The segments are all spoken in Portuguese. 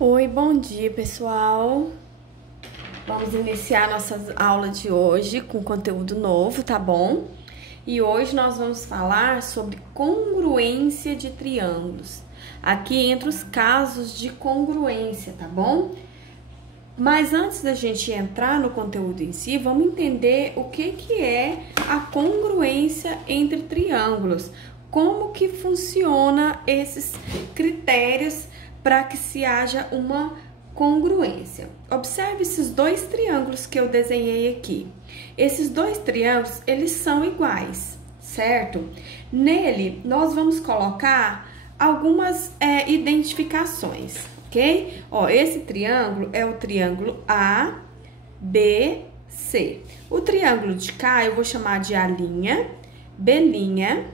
Oi, bom dia, pessoal. Vamos iniciar nossa aula de hoje com conteúdo novo, tá bom? E hoje nós vamos falar sobre congruência de triângulos. Aqui entra os casos de congruência, tá bom? Mas antes da gente entrar no conteúdo em si, vamos entender o que é a congruência entre triângulos. Como que funciona esses critérios para que se haja uma congruência. Observe esses dois triângulos que eu desenhei aqui. Esses dois triângulos, eles são iguais, certo? Nele, nós vamos colocar algumas identificações, ok? Ó, esse triângulo é o triângulo ABC. O triângulo de cá eu vou chamar de A', B'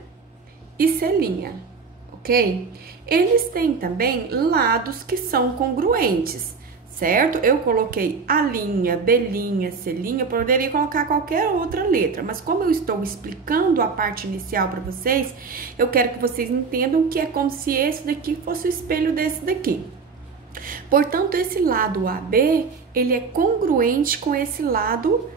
e C', ok? Eles têm também lados que são congruentes, certo? Eu coloquei A', B', C', poderia colocar qualquer outra letra, mas como eu estou explicando a parte inicial para vocês, eu quero que vocês entendam que é como se esse daqui fosse o espelho desse daqui. Portanto, esse lado AB, ele é congruente com esse lado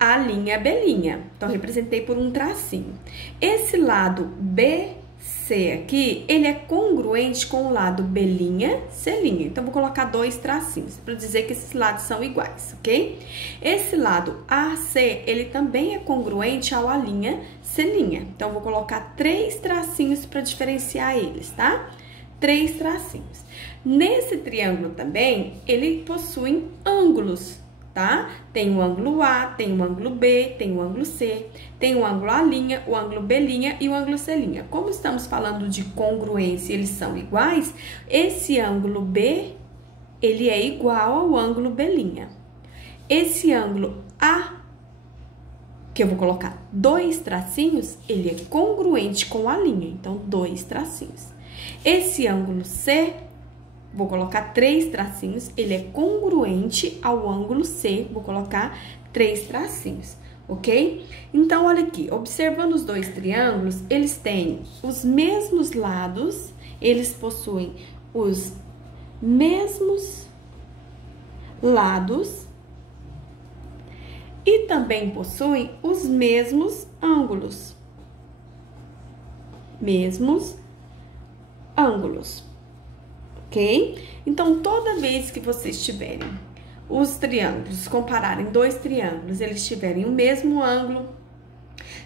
A', B'. Então, representei por um tracinho. Esse lado BC aqui, ele é congruente com o lado B', C'. Então, vou colocar dois tracinhos para dizer que esses lados são iguais, ok? Esse lado AC, ele também é congruente ao A', C'. Então, vou colocar três tracinhos para diferenciar eles, tá? Três tracinhos. Nesse triângulo também, ele possui ângulos, tá? Tem o ângulo A, tem o ângulo B, tem o ângulo C, tem o ângulo A', o ângulo B' e o ângulo C'. Como estamos falando de congruência, eles são iguais, esse ângulo B, ele é igual ao ângulo B'. Esse ângulo A, que eu vou colocar dois tracinhos, ele é congruente com a linha, então dois tracinhos. Esse ângulo C, vou colocar três tracinhos, ele é congruente ao ângulo C, vou colocar três tracinhos, ok? Então, olha aqui, observando os dois triângulos, eles têm os mesmos lados, eles possuem os mesmos lados e também possuem os mesmos ângulos. Ok? Então, toda vez que vocês tiverem os triângulos, compararem dois triângulos, eles tiverem o mesmo ângulo,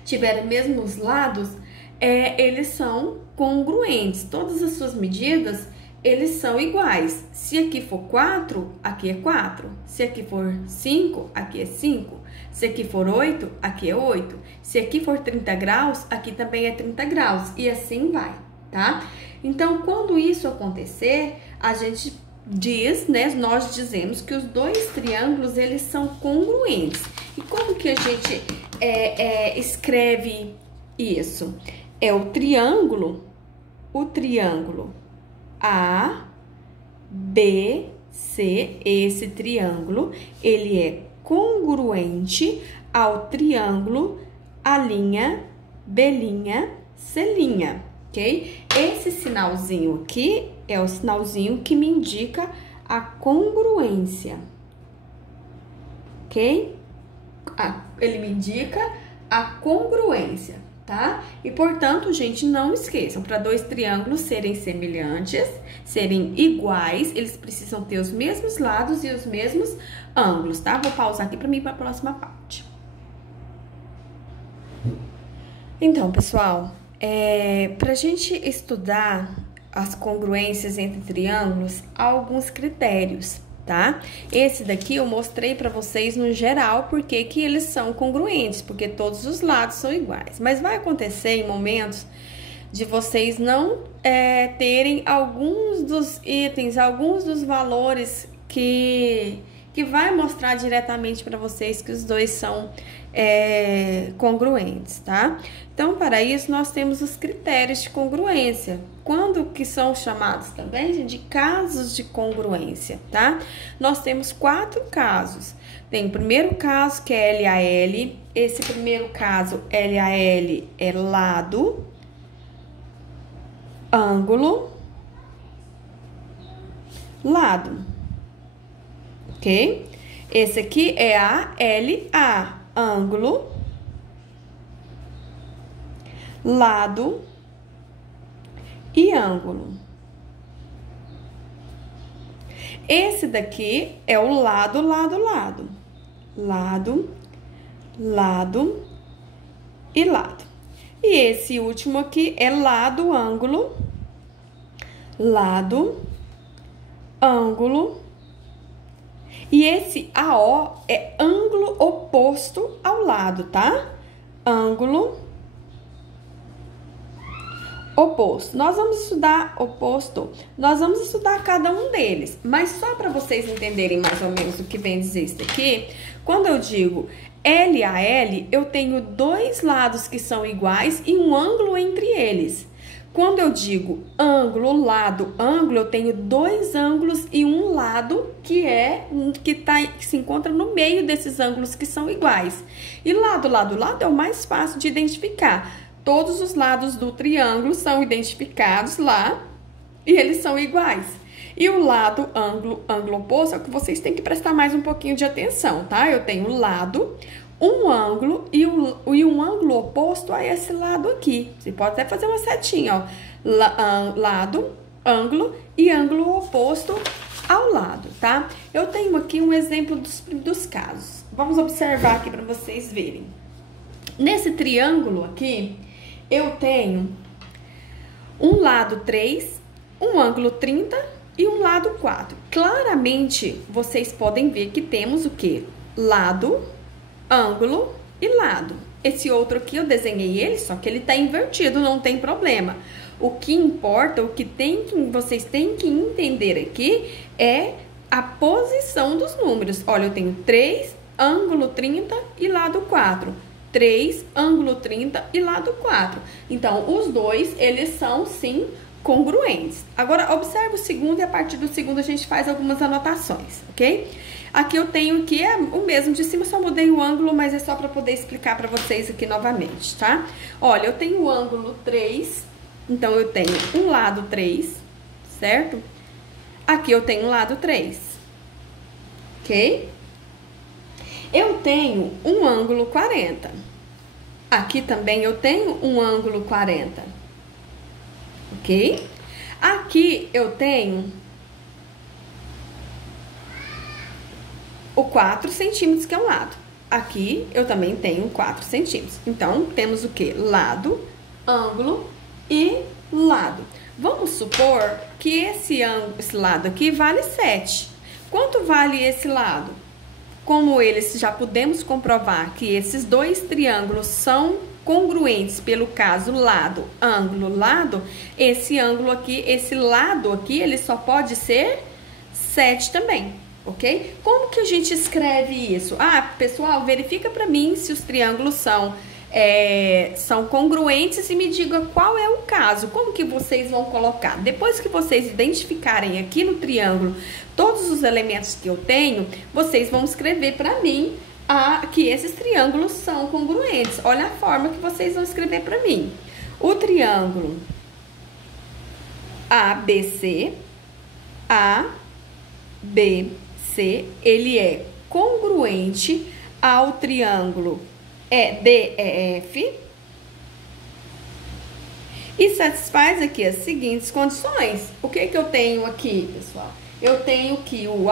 tiverem os mesmos lados, eles são congruentes. Todas as suas medidas, eles são iguais. Se aqui for 4, aqui é 4. Se aqui for 5, aqui é 5. Se aqui for 8, aqui é 8. Se aqui for 30 graus, aqui também é 30 graus. E assim vai, tá? Então, quando isso acontecer, a gente diz, né? Nós dizemos que os dois triângulos, eles são congruentes. E como que a gente escreve isso? É o triângulo A, B, C, esse triângulo, ele é congruente ao triângulo A', B', C', ok? Esse sinalzinho aqui é o sinalzinho que me indica a congruência, ok? Ele me indica a congruência, tá? E, portanto, gente, não esqueçam, para dois triângulos serem semelhantes, serem iguais, eles precisam ter os mesmos lados e os mesmos ângulos, tá? Vou pausar aqui para mim ir para a próxima parte. Então, pessoal, para a gente estudar as congruências entre triângulos, há alguns critérios, tá? Esse daqui eu mostrei para vocês no geral porque que eles são congruentes, porque todos os lados são iguais. Mas vai acontecer em momentos de vocês não terem alguns dos itens, alguns dos valores que vai mostrar diretamente para vocês que os dois são congruentes, tá? Então, para isso, nós temos os critérios de congruência. Quando que são chamados também de casos de congruência, tá? Nós temos 4 casos. Tem o primeiro caso, que é LAL. Esse primeiro caso, LAL, é lado, ângulo, lado. Ok? Esse aqui é a LA, ângulo, lado e ângulo. Esse daqui é o lado, lado, lado. Lado, lado e lado. E esse último aqui é lado, ângulo, lado, ângulo. E esse AO é ângulo oposto ao lado, tá? Ângulo oposto. Nós vamos estudar oposto, nós vamos estudar cada um deles, mas só para vocês entenderem mais ou menos o que vem dizer isso aqui, quando eu digo LAL, eu tenho dois lados que são iguais e um ângulo entre eles. Quando eu digo ângulo, lado, ângulo, eu tenho dois ângulos e um lado que se encontra no meio desses ângulos que são iguais. E lado, lado, lado é o mais fácil de identificar. Todos os lados do triângulo são identificados lá e eles são iguais. E o lado, ângulo, ângulo oposto é o que vocês têm que prestar mais um pouquinho de atenção, tá? Eu tenho lado, um ângulo e um ângulo oposto a esse lado aqui. Você pode até fazer uma setinha, ó. Lado, ângulo e ângulo oposto ao lado, tá? Eu tenho aqui um exemplo dos casos. Vamos observar aqui para vocês verem. Nesse triângulo aqui, eu tenho um lado 3, um ângulo 30 e um lado 4. Claramente, vocês podem ver que temos o quê? Lado, ângulo e lado. Esse outro aqui eu desenhei ele, só que ele tá invertido, não tem problema. O que importa, vocês têm que entender aqui é a posição dos números. Olha, eu tenho 3, ângulo 30 e lado 4. 3, ângulo 30 e lado 4. Então, os dois, eles são, sim, congruentes. Agora, observe o segundo e a partir do segundo a gente faz algumas anotações, ok? Aqui eu tenho que é o mesmo de cima, só mudei o ângulo, mas é só para poder explicar para vocês aqui novamente, tá? Olha, eu tenho o ângulo 3, então eu tenho um lado 3, certo? Aqui eu tenho um lado 3, ok? Eu tenho um ângulo 40. Aqui também eu tenho um ângulo 40. Ok? Aqui eu tenho o 4 centímetros, que é um lado. Aqui eu também tenho 4 centímetros. Então, temos o quê? Lado, ângulo e lado. Vamos supor que esse lado aqui vale 7. Quanto vale esse lado? Como eles já podemos comprovar que esses dois triângulos são congruentes pelo caso lado, ângulo, lado, esse ângulo aqui, esse lado aqui, ele só pode ser 7 também, ok? Como que a gente escreve isso? Ah, pessoal, verifica pra mim se os triângulos são congruentes e me diga qual é o caso, como que vocês vão colocar. Depois que vocês identificarem aqui no triângulo todos os elementos que eu tenho, vocês vão escrever para mim que esses triângulos são congruentes. Olha a forma que vocês vão escrever para mim. O triângulo ABC, ele é congruente ao triângulo DEF e satisfaz aqui as seguintes condições. O que que eu tenho aqui, pessoal? Eu tenho que o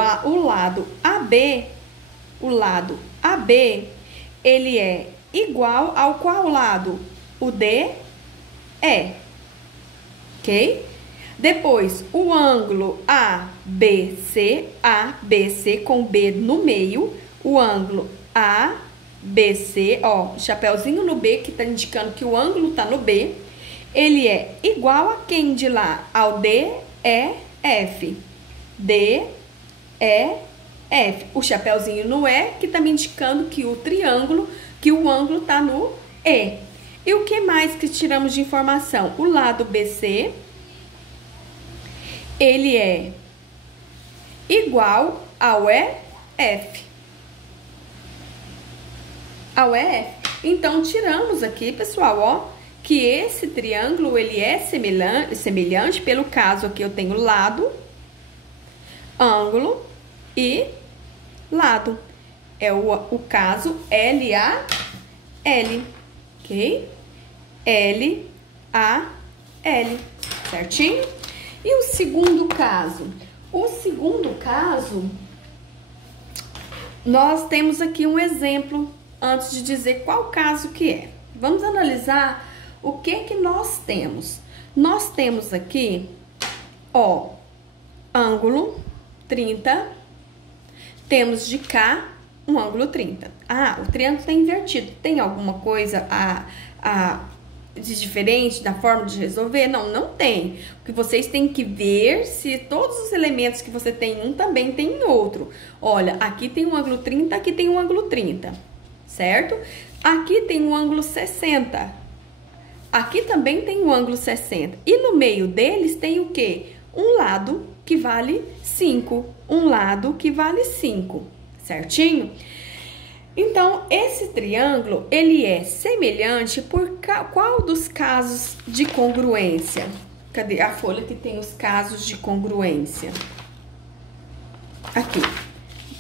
lado AB, ele é igual ao qual lado? O DE, ok? Depois, o ângulo ABC com B no meio, o ângulo ABC, ó, chapeuzinho no B, que tá indicando que o ângulo tá no B, ele é igual a quem de lá? Ao DEF. DEF. O chapeuzinho no E, que tá me indicando que o triângulo, que o ângulo tá no E. E o que mais que tiramos de informação? O lado BC, ele é igual ao EF. Ao EF. Então, tiramos aqui, pessoal, ó, que esse triângulo, ele é semelhante, pelo caso aqui eu tenho lado, ângulo e lado. É o caso LAL, ok? LAL, certinho? E o segundo caso? O segundo caso, nós temos aqui um exemplo antes de dizer qual caso que é. Vamos analisar o que nós temos. Nós temos aqui, ó, ângulo 30, temos de cá um ângulo 30. Ah, o triângulo está invertido. Tem alguma coisa de diferente da forma de resolver? Não, não tem. O que vocês têm que ver se todos os elementos que você tem em um também tem em outro. Olha, aqui tem um ângulo 30, aqui tem um ângulo 30, certo? Aqui tem um ângulo 60. Aqui também tem um ângulo 60. E no meio deles tem o quê? Um lado que vale 5. Um lado que vale 5. Certinho? Então, esse triângulo, ele é semelhante por qual dos casos de congruência? Cadê a folha que tem os casos de congruência? Aqui.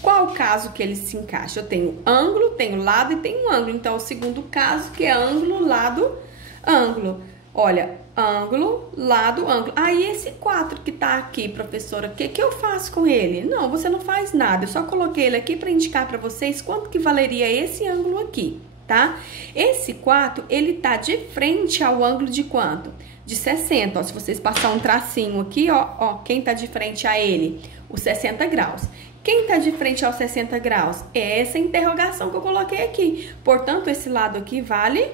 Qual o caso que ele se encaixa? Eu tenho ângulo, tenho lado e tenho ângulo. Então, o segundo caso que é ângulo, lado, ângulo. Olha, ângulo, lado, ângulo. Aí, esse 4 que tá aqui, professora, o que eu faço com ele? Não, você não faz nada. Eu só coloquei ele aqui para indicar para vocês quanto que valeria esse ângulo aqui, tá? Esse 4, ele tá de frente ao ângulo de quanto? De 60, ó. Se vocês passar um tracinho aqui, ó, quem tá de frente a ele? Os 60 graus. Quem tá de frente aos 60 graus? É essa interrogação que eu coloquei aqui. Portanto, esse lado aqui vale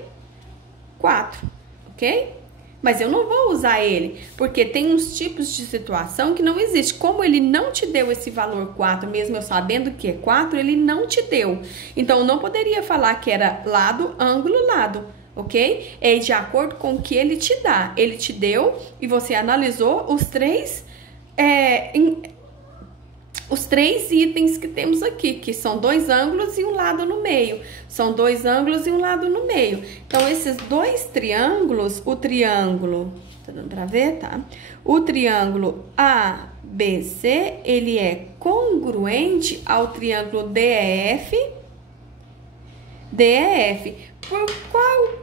4. Ok? Mas eu não vou usar ele, porque tem uns tipos de situação que não existe. Como ele não te deu esse valor 4, mesmo eu sabendo que é 4, ele não te deu. Então, eu não poderia falar que era lado, ângulo, lado, ok? É de acordo com o que ele te dá. Ele te deu e você analisou os três itens que temos aqui, que são 2 ângulos e um lado no meio. São 2 ângulos e um lado no meio. Então, esses 2 triângulos, o triângulo, tá dando pra ver, tá? O triângulo ABC, ele é congruente ao triângulo DEF. Por qual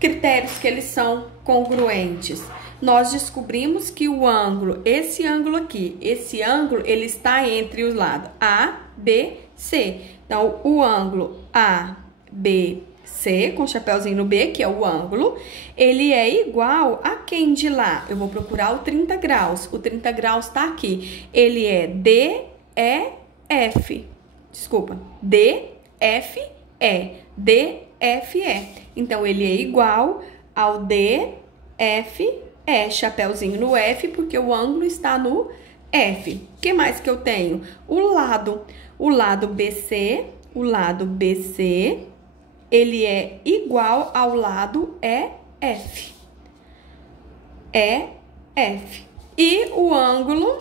critérios que eles são congruentes? Nós descobrimos que o ângulo, esse ângulo aqui, esse ângulo, ele está entre os lados A, B, C. Então, o ângulo A, B, C, com chapéuzinho no B, que é o ângulo, ele é igual a quem de lá? Eu vou procurar o 30 graus. O 30 graus tá aqui. Ele é DEF. Desculpa. DFE. DFE. Então, ele é igual ao DFE. Chapéuzinho no F, porque o ângulo está no F. O que mais que eu tenho? O lado BC, ele é igual ao lado EF. E o ângulo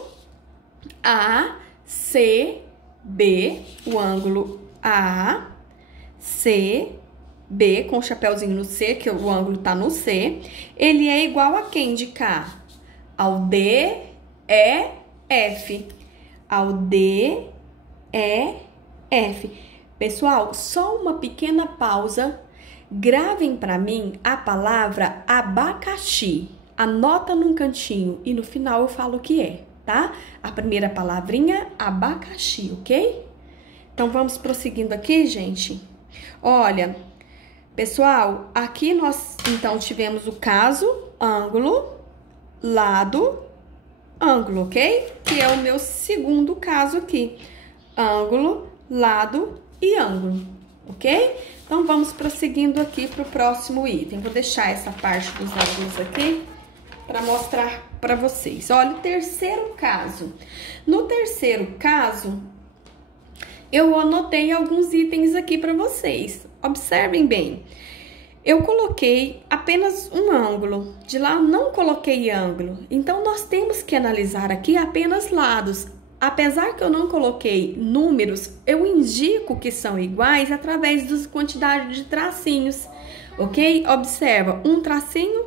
ACB, o ângulo ACB, com o chapéuzinho no C, que o ângulo tá no C, ele é igual a quem de cá? Ao DEF. Ao DEF. Pessoal, só uma pequena pausa. Gravem para mim a palavra abacaxi. Anota num cantinho e no final eu falo o que é, tá? A primeira palavrinha, abacaxi, ok? Então, vamos prosseguindo aqui, gente. Olha, pessoal, aqui nós, então, tivemos o caso ângulo, lado, ângulo, ok? Que é o meu segundo caso aqui. Ângulo, lado e ângulo, ok? Então, vamos prosseguindo aqui para o próximo item. Vou deixar essa parte dos ângulos aqui para mostrar para vocês. Olha, o terceiro caso. No terceiro caso, eu anotei alguns itens aqui para vocês. Observem bem. Eu coloquei apenas um ângulo. De lá, eu não coloquei ângulo. Então, nós temos que analisar aqui apenas lados. Apesar que eu não coloquei números, eu indico que são iguais através das quantidades de tracinhos, ok? Observa, um tracinho,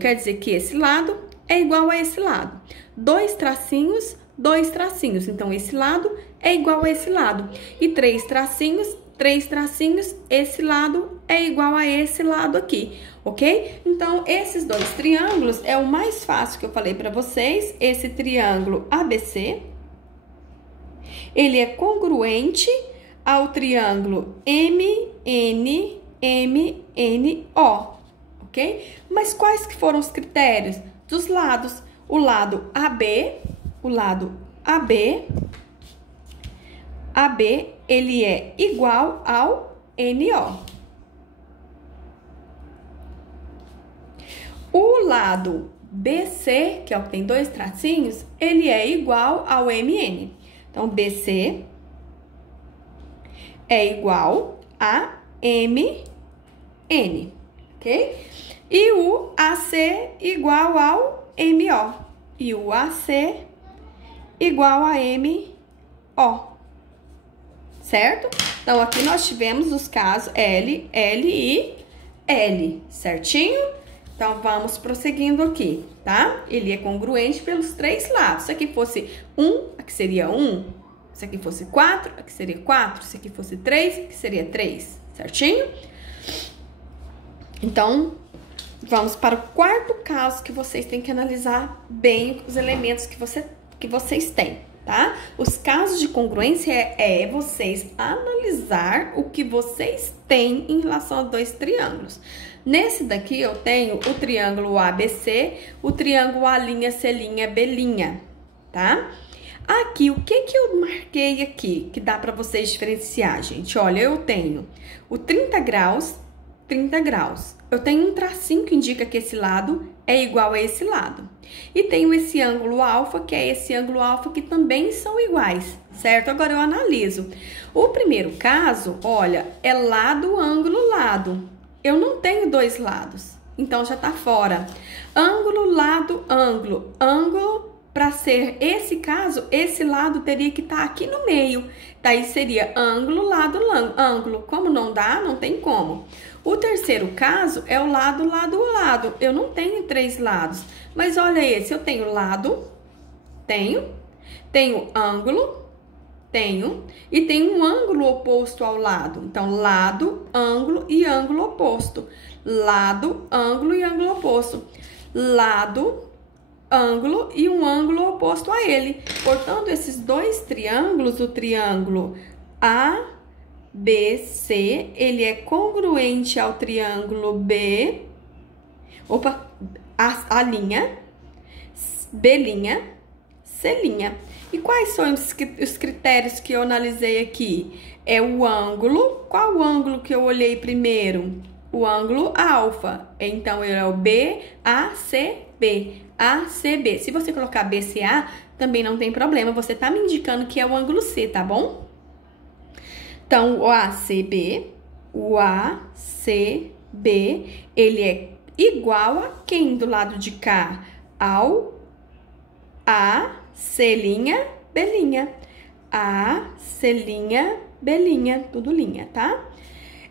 quer dizer que esse lado é igual a esse lado. 2 tracinhos, 2 tracinhos. Então, esse lado é igual a esse lado. E 3 tracinhos, 3 tracinhos, esse lado é igual a esse lado aqui, ok? Então, esses dois triângulos é o mais fácil que eu falei pra vocês. Esse triângulo ABC, ele é congruente ao triângulo MNMNO, ok? Mas quais que foram os critérios? Dos lados. O lado AB, ele é igual ao NO. O lado BC, que é o que tem 2 tracinhos, ele é igual ao MN. Então, BC é igual a MN, ok? E o AC igual ao MO. E o AC igual a MO. Certo? Então, aqui nós tivemos os casos L, L e L, certinho? Então, vamos prosseguindo aqui, tá? Ele é congruente pelos 3 lados. Se aqui fosse 1, aqui seria 1. Se aqui fosse 4, aqui seria 4. Se aqui fosse 3, aqui seria 3, certinho? Então, vamos para o quarto caso que vocês têm que analisar bem os elementos que vocês têm, tá? Os casos de congruência é vocês analisar o que vocês têm em relação a 2 triângulos. Nesse daqui eu tenho o triângulo ABC, o triângulo A', C', B', tá? Aqui, o que eu marquei aqui que dá pra vocês diferenciar, gente? Olha, eu tenho o 30 graus, 30 graus. Eu tenho um tracinho que indica que esse lado é igual a esse lado. E tenho esse ângulo alfa, que é esse ângulo alfa, que também são iguais, certo? Agora eu analiso. O primeiro caso, olha, é lado, ângulo, lado. Eu não tenho 2 lados, então já tá fora. Ângulo, lado, ângulo. Ângulo, para ser esse caso, esse lado teria que estar aqui no meio. Daí seria ângulo, lado, ângulo. Como não dá, não tem como. O terceiro caso é o lado, lado, lado. Eu não tenho 3 lados. Mas olha esse, eu tenho lado, tenho ângulo, e tem um ângulo oposto ao lado. Então, lado, ângulo e ângulo oposto. Lado, ângulo e ângulo oposto. Lado, ângulo e um ângulo oposto a ele. Portanto, esses 2 triângulos, o triângulo ABC, ele é congruente ao triângulo B, A', B', C'. E quais são os critérios que eu analisei aqui? É o ângulo. Qual o ângulo que eu olhei primeiro? O ângulo alfa. Então, ele é o BACB. ACB. Se você colocar BCA, também não tem problema. Você tá me indicando que é o ângulo C, tá bom? Então, o ACB, ele é igual a quem do lado de cá? Ao A, C', B'. A, C', B', tudo linha, tá?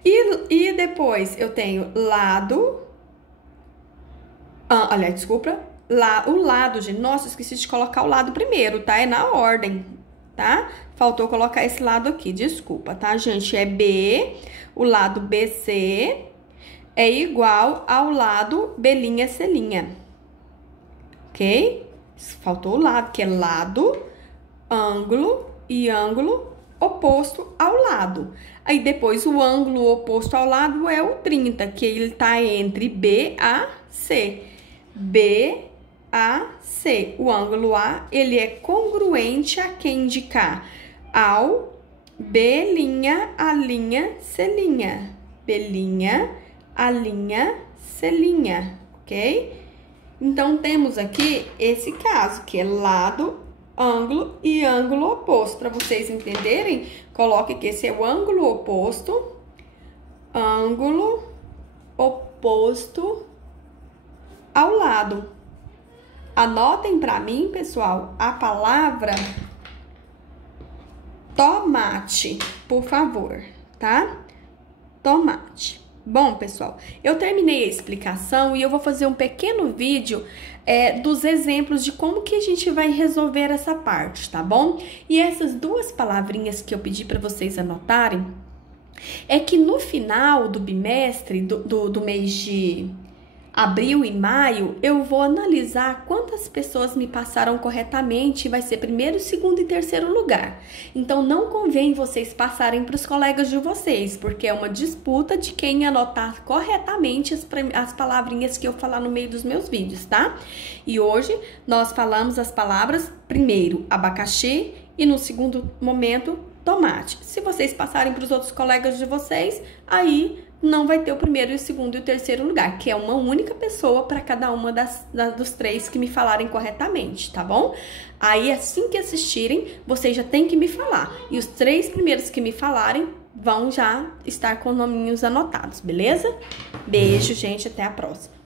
E depois eu tenho lado, o lado, gente, nossa, esqueci de colocar o lado primeiro, tá? É na ordem, tá? Faltou colocar esse lado aqui, desculpa, tá, gente? É B, o lado BC é igual ao lado B', C', ok? Faltou o lado, que é lado, ângulo e ângulo oposto ao lado. Aí, depois, o ângulo oposto ao lado é o 30, que ele tá entre B, A, C. B, A, C. O ângulo A, ele é congruente a quem indicar? Ao B', A', C'. B', A', C', ok? Então, temos aqui esse caso, que é lado, ângulo e ângulo oposto. Para vocês entenderem, coloque que esse é o ângulo oposto ao lado. Anotem para mim, pessoal, a palavra tomate, por favor, tá? Tomate. Bom, pessoal, eu terminei a explicação e eu vou fazer um pequeno vídeo dos exemplos de como que a gente vai resolver essa parte, tá bom? E essas duas palavrinhas que eu pedi para vocês anotarem, é que no final do bimestre, do mês de abril e maio, eu vou analisar quantas pessoas me passaram corretamente, vai ser primeiro, segundo e terceiro lugar. Então, não convém vocês passarem para os colegas de vocês, porque é uma disputa de quem anotar corretamente as palavrinhas que eu falar no meio dos meus vídeos, tá? E hoje, nós falamos as palavras, primeiro, abacaxi e no segundo momento, tomate. Se vocês passarem para os outros colegas de vocês, aí não vai ter o primeiro, o segundo e o terceiro lugar, que é uma única pessoa para cada uma dos três que me falarem corretamente, tá bom? Aí, assim que assistirem, vocês já tem que me falar. E os 3 primeiros que me falarem vão já estar com nominhos anotados, beleza? Beijo, gente, até a próxima.